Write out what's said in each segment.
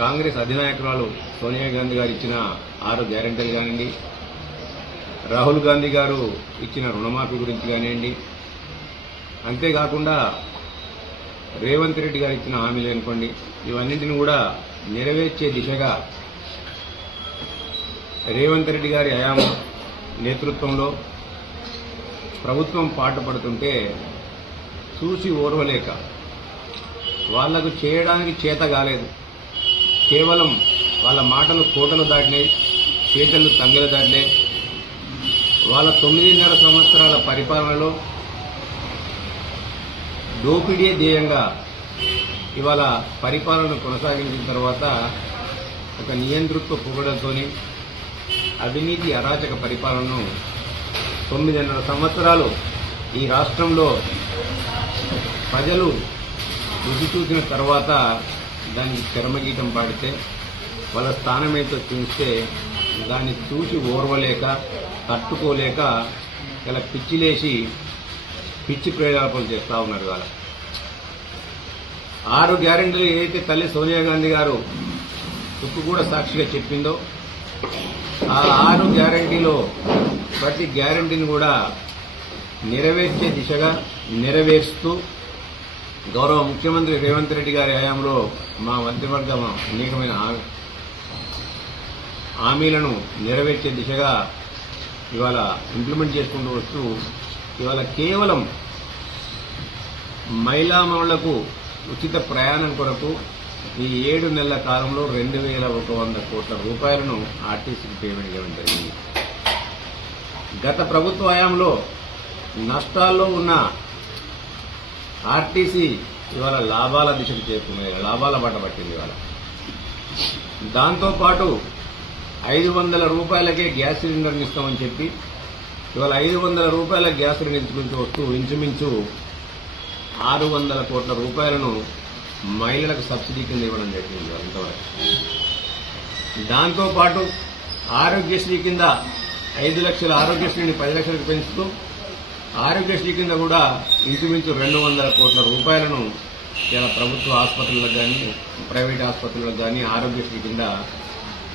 కాంగ్రెస్ అధినాయకురాలు సోనియా గాంధీ గారు ఇచ్చిన ఆరు గ్యారెంటీలు కానివ్వండి రాహుల్ గాంధీ గారు ఇచ్చిన రుణమాఫీ గురించి కానివ్వండి అంతేకాకుండా రేవంత్ రెడ్డి గారు ఇచ్చిన హామీలు అనుకోండి ఇవన్నింటిని కూడా నెరవేర్చే దిశగా రేవంత్ రెడ్డి గారి హయాం నేతృత్వంలో ప్రభుత్వం పాటుపడుతుంటే చూసి ఓర్వలేక వాళ్ళకు చేయడానికి చేత కాలేదు. కేవలం వాళ్ళ మాటలు కోటలు దాటినాయి చేతలు తంగలు దాటినాయి వాళ్ళ తొమ్మిదిన్నర సంవత్సరాల పరిపాలనలో దోపిడీ ధ్యేయంగా ఇవాళ పరిపాలన కొనసాగించిన తర్వాత ఒక నియంతృత్వ పొగడంతోని అవినీతి అరాచక పరిపాలనను తొమ్మిదిన్నర సంవత్సరాలు ఈ రాష్ట్రంలో ప్రజలు రుచి చూసిన తర్వాత దానికి చరమగీతం పాడితే వాళ్ళ స్థానం ఏంటో చూస్తే దాన్ని చూసి ఓర్వలేక తట్టుకోలేక ఇలా పిచ్చిలేసి పిచ్చి ప్రయోగాలు చేస్తా ఉన్నారు వాళ్ళ ఆరు గ్యారెంటీలు ఏదైతే తల్లి సోనియా గాంధీ గారు తుక్కు కూడా సాక్షిగా చెప్పిందో ఆ ఆరు గ్యారంటీలో ప్రతి గ్యారంటీని కూడా నెరవేర్చే దిశగా నెరవేరుస్తూ గౌరవ ముఖ్యమంత్రి రేవంత్ రెడ్డి గారి హయాంలో మా మంత్రివర్గం అనేకమైన హామీలను నెరవేర్చే దిశగా ఇవాళ ఇంప్లిమెంట్ చేసుకుంటూ వస్తూ ఇవాళ కేవలం మహిళామణులకు ఉచిత ప్రయాణం కొరకు ఈ ఏడు నెలల కాలంలో రెండు వేల ఒక వంద కోట్ల రూపాయలను ఆర్టీసీకి పేమెంట్ చేయడం జరిగింది. గత ప్రభుత్వ హయాంలో నష్టాల్లో ఉన్న ఆర్టీసీ ఇవాళ లాభాల దిశకు చేరుకుంది లాభాల బాట పట్టింది ఇవాళ. దాంతోపాటు ఐదు వందల రూపాయలకే గ్యాస్ సిలిండర్ని ఇస్తామని చెప్పి ఇవాళ ఐదు వందల రూపాయల గ్యాస్ సిలిండర్ ఇచ్చుకుంటూ వస్తూ ఇంచుమించు ఆరు వందల కోట్ల రూపాయలను మహిళలకు సబ్సిడీ కింద ఇవ్వడం జరిగింది ఇంతవరకు. దాంతోపాటు ఆరోగ్యశ్రీ కింద ఐదు లక్షల ఆరోగ్యశ్రీని పది లక్షలకు పెంచుతూ ఆరోగ్యశ్రీ కింద కూడా ఇంచుమించు రెండు వందల కోట్ల రూపాయలను ఇలా ప్రభుత్వ ఆసుపత్రులకు కానీ ప్రైవేట్ ఆసుపత్రులకు కానీ ఆరోగ్యశ్రీ కింద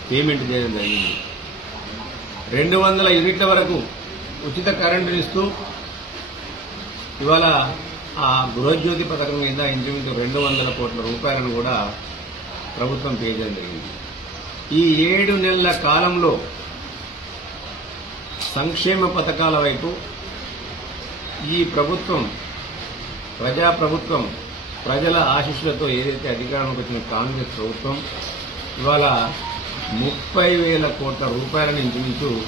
పేమెంట్ చేయడం జరిగింది. రెండు వందల యూనిట్ల వరకు ఉచిత కరెంటు ఇస్తూ ఇవాళ ఆ గృహజ్యోతి పథకం కింద ఇంచుమించు రెండు వందల కోట్ల రూపాయలను కూడా ప్రభుత్వం పే చేయడం జరిగింది. ఈ ఏడు నెలల కాలంలో సంక్షేమ పథకాల వైపు ఈ ప్రభుత్వం ప్రజా ప్రభుత్వం ప్రజల ఆశీస్సులతో ఏదైతే అధికారంలోకి వచ్చిన కాంగ్రెస్ ప్రభుత్వం ఇవాళ ముప్పై వేల కోట్ల రూపాయలను ఇంచుమించు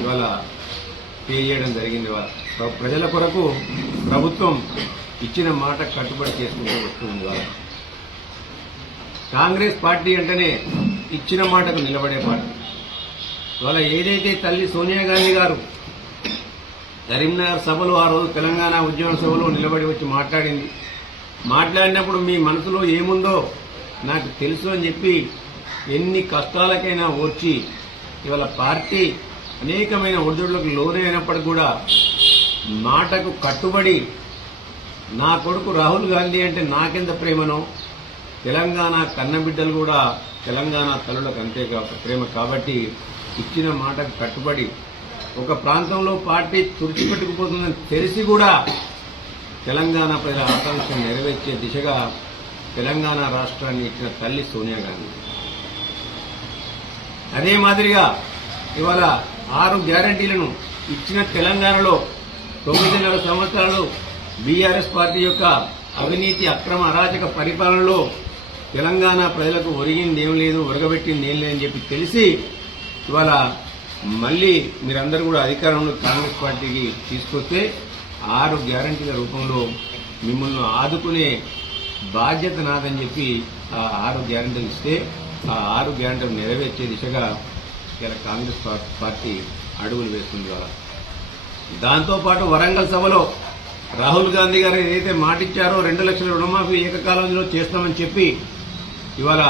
ఇవాళ పే చేయడం జరిగింది. ఇవాళ ప్రజల కొరకు ప్రభుత్వం ఇచ్చిన మాట కట్టుబడి చేసుకుంటూ వస్తుంది ఇవాళ. కాంగ్రెస్ పార్టీ అంటేనే ఇచ్చిన మాటకు నిలబడే పార్టీ. ఇవాళ ఏదైతే తల్లి సోనియా గాంధీ గారు కరీంనగర్ సభలో ఆ రోజు తెలంగాణ ఉద్యమ సభలో నిలబడి వచ్చి మాట్లాడింది. మాట్లాడినప్పుడు మీ మనసులో ఏముందో నాకు తెలుసు అని చెప్పి ఎన్ని కష్టాలకైనా ఓర్చి ఇవాళ పార్టీ అనేకమైన ఒడిదుడులకు లోనైనప్పటికీ కూడా మాటకు కట్టుబడి నా కొడుకు రాహుల్ గాంధీ అంటే నాకెంత ప్రేమనో తెలంగాణ కన్నబిడ్డలు కూడా తెలంగాణ తల్లులకు అంతే ప్రేమ కాబట్టి ఇచ్చిన మాటకు కట్టుబడి ఒక ప్రాంతంలో పార్టీ తుడిచిపెట్టుకుపోతుందని తెలిసి కూడా తెలంగాణ ప్రజల ఆకాంక్ష నెరవేర్చే దిశగా తెలంగాణ రాష్ట్రాన్ని ఇచ్చిన తల్లి సోనియా గాంధీ. అదే మాదిరిగా ఇవాళ ఆరు గ్యారంటీలను ఇచ్చిన తెలంగాణలో తొమ్మిదిన్నర సంవత్సరాలు బీఆర్ఎస్ పార్టీ యొక్క అవినీతి అక్రమ అరాచక పరిపాలనలో తెలంగాణ ప్రజలకు ఒరిగింది ఏం లేదు ఒరగబెట్టింది ఏం లేదని చెప్పి తెలిసి ఇవాళ మళ్ళీ మీరందరూ కూడా అధికారంలో కాంగ్రెస్ పార్టీకి తీసుకొస్తే ఆరు గ్యారంటీల రూపంలో మిమ్మల్ని ఆదుకునే బాధ్యత నాదని చెప్పి ఆ ఆరు గ్యారంటీలు ఇస్తే ఆ ఆరు గ్యారంటీలు నెరవేర్చే దిశగా ఇలా కాంగ్రెస్ పార్టీ అడుగులు వేస్తుంది ఇవాళ. దాంతోపాటు వరంగల్ సభలో రాహుల్ గాంధీ గారు ఏదైతే మాటిచ్చారో రెండు లక్షల రుణమాఫీ ఏకకాలంలో చేస్తామని చెప్పి ఇవాళ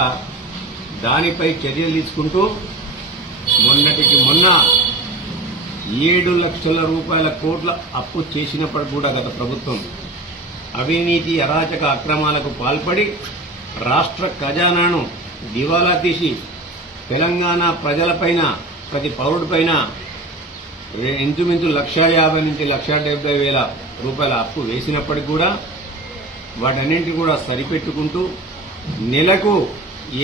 దానిపై చర్యలు తీసుకుంటూ మొన్నటికి మొన్న ఏడు లక్షల రూపాయల కోట్ల అప్పు చేసినప్పటికి కూడా గత ప్రభుత్వం అవినీతి అరాచక అక్రమాలకు పాల్పడి రాష్ట్ర ఖజానాను దివాలా తీసి తెలంగాణ ప్రజలపైన ప్రతి పౌరుడిపైన ఇంచుమించు లక్షా యాభై నుంచి లక్షా డెబ్బై వేల రూపాయల అప్పు వేసినప్పటికి కూడా వాటన్నింటినీ కూడా సరిపెట్టుకుంటూ నెలకు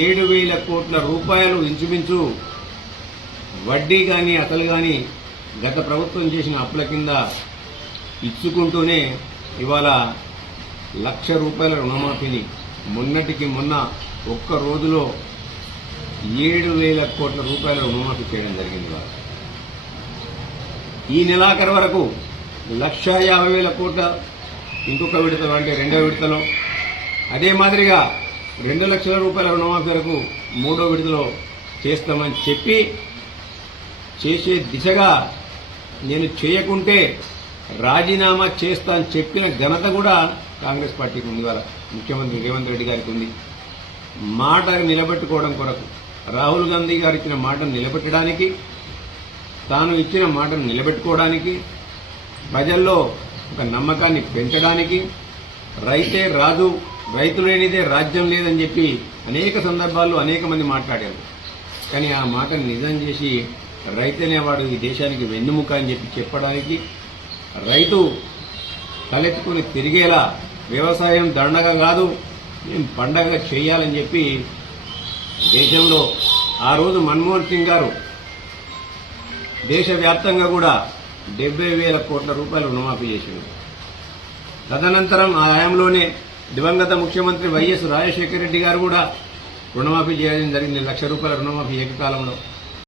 ఏడు వేల కోట్ల రూపాయలు ఇంచుమించు వడ్డీ కానీ అసలు కానీ గత ప్రభుత్వం చేసిన అప్పుల కింద ఇచ్చుకుంటూనే ఇవాళ లక్ష రూపాయల రుణమాఫీని మొన్నటికి మొన్న ఒక్క రోజులో ఏడు వేల కోట్ల రూపాయల రుణమాఫీ చేయడం జరిగింది వారు ఈ నెలాఖరు వరకు లక్ష యాభై వేల కోట్ల ఇంకొక విడతలో అంటే రెండో విడతలో అదే మాదిరిగా రెండు లక్షల రూపాయల రుణమాఫీ వరకు మూడో విడతలో చేస్తామని చెప్పి చేసే దిశగా నేను చేయకుంటే రాజీనామా చేస్తా అని చెప్పిన ఘనత కూడా కాంగ్రెస్ పార్టీకి ఉంది వాళ్ళ ముఖ్యమంత్రి రేవంత్ రెడ్డి గారికి ఉంది. మాట నిలబెట్టుకోవడం కొరకు రాహుల్ గాంధీ గారు ఇచ్చిన మాటను నిలబెట్టడానికి తాను ఇచ్చిన మాటను నిలబెట్టుకోవడానికి ప్రజల్లో ఒక నమ్మకాన్ని పెంచడానికి రైతే రాజు రైతు లేనిదే రాజ్యం లేదని చెప్పి అనేక సందర్భాల్లో అనేక మంది మాట్లాడారు. కానీ ఆ మాటను నిజం చేసి రైతు అనేవాడు ఈ దేశానికి వెన్నుముక అని చెప్పి చెప్పడానికి రైతు తలెత్తుకుని తిరిగేలా వ్యవసాయం దండగా కాదు మేము పండగ చేయాలని చెప్పి దేశంలో ఆ రోజు మన్మోహన్ సింగ్ గారు దేశవ్యాప్తంగా కూడా డెబ్బై వేల కోట్ల రూపాయలు రుణమాఫీ చేసింది తదనంతరం ఆ హయాంలోనే దివంగత ముఖ్యమంత్రి వైఎస్ రాజశేఖర రెడ్డి గారు కూడా రుణమాఫీ చేయడం జరిగింది. లక్ష రూపాయల రుణమాఫీ ఏకకాలంలో